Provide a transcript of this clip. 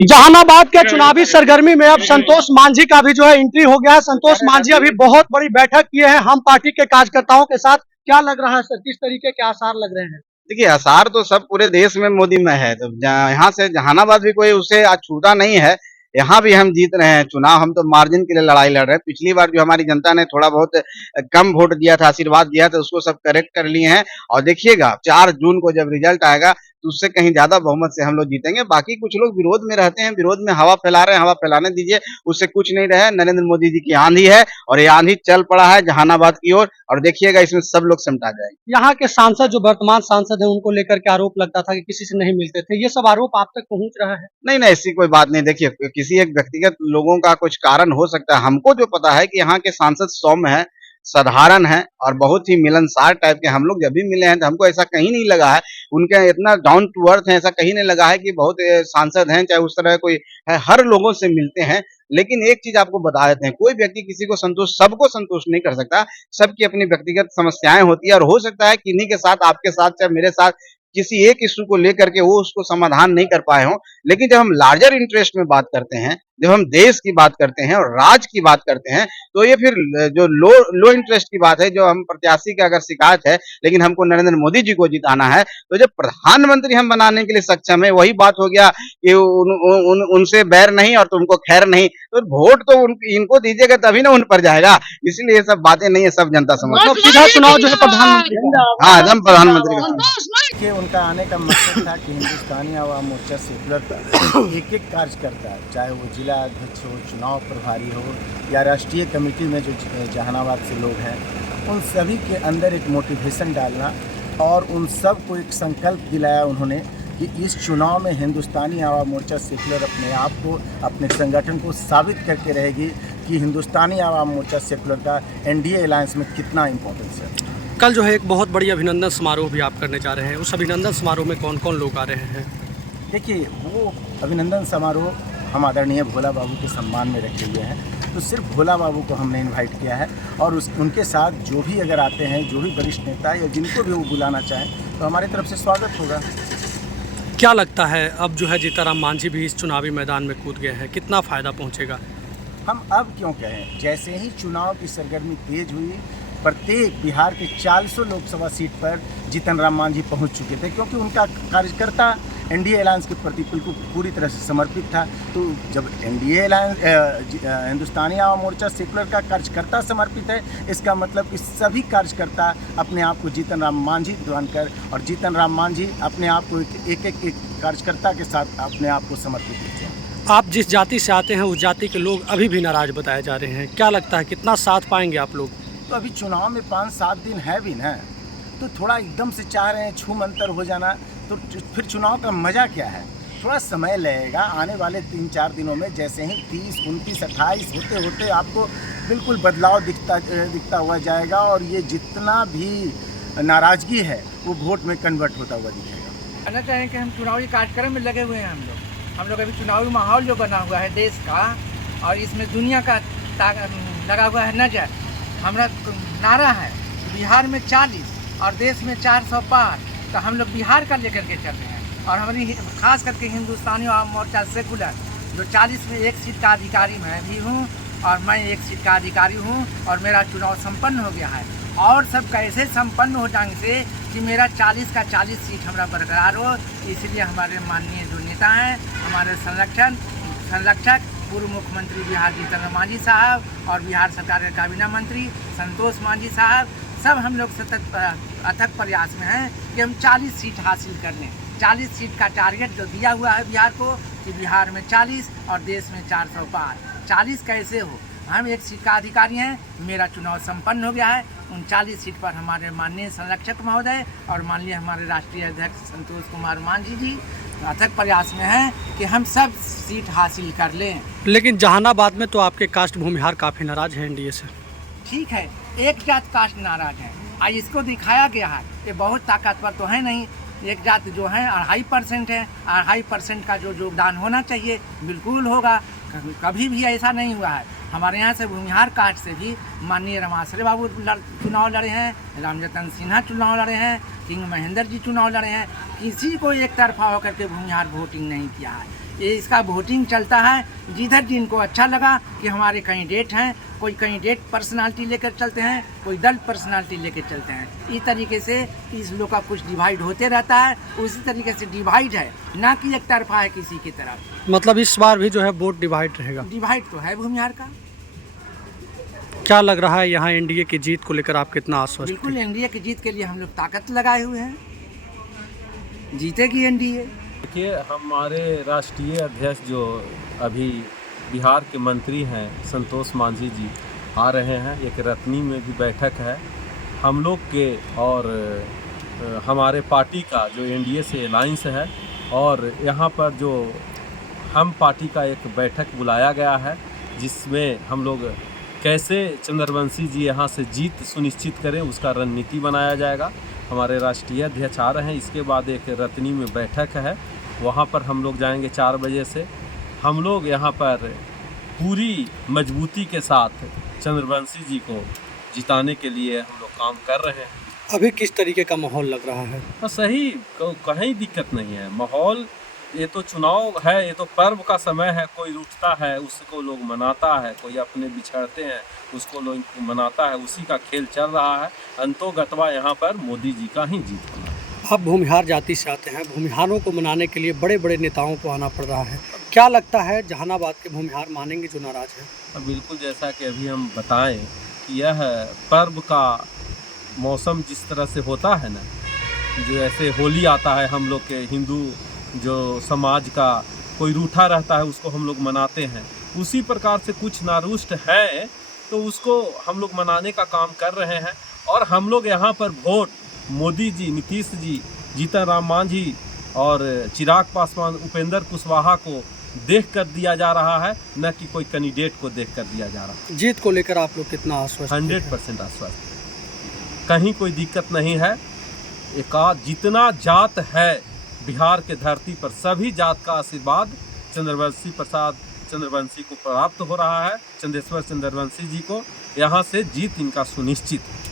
जहानाबाद के चुनावी सरगर्मी में अब संतोष मांझी का भी जो है एंट्री हो गया है। संतोष मांझी अभी बहुत बड़ी बैठक किए हैं हम पार्टी के कार्यकर्ताओं के साथ। क्या लग रहा है सर, किस तरीके के आसार लग रहे हैं? देखिए, आसार तो सब पूरे देश में मोदी में है। तो यहाँ से जहानाबाद भी कोई उसे आज छूटा नहीं है। यहाँ भी हम जीत रहे हैं चुनाव। हम तो मार्जिन के लिए लड़ाई लड़ रहे हैं। पिछली बार जो हमारी जनता ने थोड़ा बहुत कम वोट दिया था, आशीर्वाद दिया था, उसको सब करेक्ट कर लिए हैं। और देखिएगा 4 जून को जब रिजल्ट आएगा तो उससे कहीं ज्यादा बहुमत से हम लोग जीतेंगे। बाकी कुछ लोग विरोध में रहते हैं, विरोध में हवा फैला रहे हैं, हवा फैलाने दीजिए, उससे कुछ नहीं रहे। नरेंद्र मोदी जी की आंधी है और ये आंधी चल पड़ा है जहानाबाद की ओर, और देखिएगा इसमें सब लोग सिमटा जाएंगे। यहाँ के सांसद जो वर्तमान सांसद है उनको लेकर के आरोप लगता था कि किसी से नहीं मिलते थे, ये सब आरोप आप तक पहुंच रहा है? नहीं नहीं, ऐसी कोई बात नहीं। देखिए, किसी एक व्यक्तिगत लोगों का कुछ कारण हो सकता है। हमको जो पता है कि यहाँ के सांसद सौम्य है, साधारण है और बहुत ही मिलनसार टाइप के। हम लोग जब भी मिले हैं तो हमको ऐसा कहीं नहीं लगा है उनके इतना डाउन टू अर्थ है, ऐसा कहीं नहीं लगा है कि बहुत सांसद हैं चाहे उस तरह कोई है। हर लोगों से मिलते हैं। लेकिन एक चीज आपको बता देते हैं, कोई व्यक्ति किसी को सबको संतुष्ट नहीं कर सकता। सबकी अपनी व्यक्तिगत समस्याएं होती है और हो सकता है किन्हीं के साथ, आपके साथ, चाहे मेरे साथ, किसी एक इश्यू को लेकर के वो उसको समाधान नहीं कर पाए हों। लेकिन जब हम लार्जर इंटरेस्ट में बात करते हैं, जब हम देश की बात करते हैं और राज की बात करते हैं, तो ये फिर जो लो लो इंटरेस्ट की बात है। जो हम प्रत्याशी का अगर शिकायत है, लेकिन हमको नरेंद्र मोदी जी को जिताना है, तो जब प्रधानमंत्री हम बनाने के लिए सक्षम है, वही बात हो गया कि उनसे बैर नहीं और तुमको खैर नहीं। तो वोट तो इनको दीजिएगा तभी ना उन पर जाएगा। इसलिए ये सब बातें नहीं है, सब जनता समझ। तो सीधा चुनाव जो है प्रधानमंत्री का। हाँ, एकदम प्रधानमंत्री का। कि उनका आने का मकसद था कि हिंदुस्तानी आवाम मोर्चा सेकुलर का एक एक कार्यकर्ता, चाहे वो जिला अध्यक्ष हो, चुनाव प्रभारी हो या राष्ट्रीय कमेटी में जो जहानाबाद से लोग हैं, उन सभी के अंदर एक मोटिवेशन डालना और उन सब को एक संकल्प दिलाया उन्होंने कि इस चुनाव में हिंदुस्तानी आवाम मोर्चा सेकुलर अपने आप को, अपने संगठन को साबित करके रहेगी कि हिंदुस्तानी आवाम मोर्चा सेकुलर का एनडीए अलायंस में कितना इम्पोर्टेंस है। कल जो है एक बहुत बड़ी अभिनंदन समारोह भी आप करने जा रहे हैं, उस अभिनंदन समारोह में कौन कौन लोग आ रहे हैं? देखिए, वो अभिनंदन समारोह हम आदरणीय भोला बाबू के सम्मान में रखे हुए हैं। तो सिर्फ भोला बाबू को हमने इनवाइट किया है और उनके साथ जो भी अगर आते हैं, जो भी वरिष्ठ नेता या जिनको भी वो बुलाना चाहें, तो हमारी तरफ से स्वागत होगा। क्या लगता है अब जो है जीताराम मांझी भी इस चुनावी मैदान में कूद गए हैं, कितना फ़ायदा पहुँचेगा? हम अब क्यों कहें, जैसे ही चुनाव की सरगर्मी तेज हुई, प्रत्येक बिहार के 400 लोकसभा सीट पर जीतन राम मांझी पहुंच चुके थे, क्योंकि उनका कार्यकर्ता एनडीए अलायंस के प्रति बिल्कुल पूरी तरह से समर्पित था। तो जब NDA alliance Hindustani Awam Morcha secular का कार्यकर्ता समर्पित है, इसका मतलब कि सभी कार्यकर्ता अपने आप को जीतन राम मांझी बनकर, और जीतन राम मांझी अपने आप को एक एक कार्यकर्ता के साथ अपने आप को समर्पित करते हैं। आप जिस जाति से आते हैं उस जाति के लोग अभी भी नाराज बताए जा रहे हैं, क्या लगता है कितना साथ पाएंगे आप लोग? तो अभी चुनाव में 5-7 दिन है भी ना, तो थोड़ा एकदम से चाह रहे हैं छूम अंतर हो जाना, तो फिर चुनाव का मज़ा क्या है? थोड़ा समय लगेगा। आने वाले 3-4 दिनों में जैसे ही 30, 29, 28 होते होते आपको बिल्कुल बदलाव दिखता हुआ जाएगा और ये जितना भी नाराज़गी है वो वोट में कन्वर्ट होता हुआ दिखेगा। कहना चाहें कि हम चुनावी कार्यक्रम में लगे हुए हैं। हम लोग अभी चुनावी माहौल जो बना हुआ है देश का, और इसमें दुनिया का लगा हुआ है नज़र। हमारा नारा है बिहार में 40 और देश में 400 पार, तो हम लोग बिहार का लेकर के चल रहे हैं। और हमारी खास करके हिंदुस्तानी आवाम मोर्चा सेकुलर जो 40 में 1 सीट का अधिकारी मैं भी हूँ, और मैं 1 सीट का अधिकारी हूँ, और मेरा चुनाव संपन्न हो गया है। और सब कैसे संपन्न हो जाएंगे कि मेरा 40 का 40 सीट हमारा बरकरार हो। इसलिए हमारे माननीय जो नेता हैं, हमारे संरक्षक पूर्व मुख्यमंत्री बिहार जीतन राम मांझी साहब और बिहार सरकार के काबीना मंत्री संतोष मांझी साहब, सब हम लोग सतत अथक प्रयास में हैं कि हम 40 सीट हासिल कर लें। 40 सीट का टारगेट जो दिया हुआ है बिहार को कि बिहार में 40 और देश में 400 पार। 40 कैसे हो? हम 1 सीट का अधिकारी हैं, मेरा चुनाव संपन्न हो गया है। उन 40 सीट पर हमारे माननीय संरक्षक महोदय और माननीय हमारे राष्ट्रीय अध्यक्ष संतोष कुमार मांझी जी अथक प्रयास में हैं कि हम सब सीट हासिल कर लें। लेकिन जहानाबाद में तो आपके कास्ट भूमिहार काफ़ी नाराज हैं एनडीए से। ठीक है, एक जात कास्ट नाराज है, आज इसको दिखाया गया है। ये बहुत ताकतवर तो है नहीं, एक जात जो है 2.5% है। 2.5% का जो योगदान होना चाहिए बिल्कुल होगा। कभी भी ऐसा नहीं हुआ है। हमारे यहाँ से भूमिहार कास्ट से भी माननीय रमाश्रय बाबू चुनाव लड़े हैं, रामजतन सिन्हा चुनाव लड़े हैं, किंग महेंद्र जी चुनाव लड़े हैं। किसी को एक तरफा होकर के भूमिहार वोटिंग नहीं किया है। ये इसका वोटिंग चलता है जिधर जिनको अच्छा लगा कि हमारे कैंडिडेट हैं, कोई कैंडिडेट पर्सनालिटी लेकर चलते हैं, कोई दल पर्सनालिटी लेकर चलते हैं। इस तरीके से इस लोग का कुछ डिवाइड होते रहता है, उसी तरीके से डिवाइड है, ना कि एक तरफा है किसी की तरफ। मतलब इस बार भी जो है वोट डिवाइड रहेगा। डिवाइड तो है भूमिहार का। क्या लग रहा है यहाँ एनडीए की जीत को लेकर आप कितना आश्वस्त हैं? बिल्कुल एनडीए की जीत के लिए हम लोग ताकत लगाए हुए हैं, जीतेगी एनडीए। देखिए, हमारे राष्ट्रीय अध्यक्ष जो अभी बिहार के मंत्री हैं संतोष मांझी जी आ रहे हैं। एक रतनी में भी बैठक है हम लोग के और हमारे पार्टी का जो एनडीए से अलायंस है, और यहाँ पर जो हम पार्टी का एक बैठक बुलाया गया है जिसमें हम लोग कैसे चंद्रवंशी जी यहाँ से जीत सुनिश्चित करें उसका रणनीति बनाया जाएगा। हमारे राष्ट्रीय अध्यक्ष आ रहे हैं। इसके बाद एक रतनी में बैठक है, वहाँ पर हम लोग जाएंगे 4 बजे से। हम लोग यहाँ पर पूरी मजबूती के साथ चंद्रवंशी जी को जिताने के लिए हम लोग काम कर रहे हैं। अभी किस तरीके का माहौल लग रहा है? सही, कहीं दिक्कत नहीं है। माहौल, ये तो चुनाव है, ये तो पर्व का समय है। कोई उठता है उसको लोग मनाता है, कोई अपने बिछड़ते हैं उसको लोग मनाता है, उसी का खेल चल रहा है। अंतोगत्वा यहाँ पर मोदी जी का ही जीत होना है। आप भूमिहार जाति से आते हैं, भूमिहारों को मनाने के लिए बड़े बड़े नेताओं को आना पड़ रहा है। क्या लगता है जहानाबाद के भूमिहार मानेंगे जो नाराज है? बिल्कुल, जैसा कि अभी हम बताएं कि यह पर्व का मौसम जिस तरह से होता है ना, जो ऐसे होली आता है, हम लोग के हिंदू जो समाज का कोई रूठा रहता है उसको हम लोग मनाते हैं, उसी प्रकार से कुछ नारुष्ट है तो उसको हम लोग मनाने का काम कर रहे हैं। और हम लोग यहाँ पर वोट मोदी जी, नीतीश जी, जीतन राम मांझी और चिराग पासवान, उपेंद्र कुशवाहा को देख कर दिया जा रहा है, न कि कोई कैंडिडेट को देख कर दिया जा रहा है। जीत को लेकर आप लोग कितना आश्वस्त हैं? 100% आश्वस्त, कहीं कोई दिक्कत नहीं है। एकाध जितना जात है बिहार के धरती पर, सभी जात का आशीर्वाद चंद्रवंशी को प्राप्त हो रहा है। चंदेश्वर चंद्रवंशी जी को यहाँ से जीत इनका सुनिश्चित है।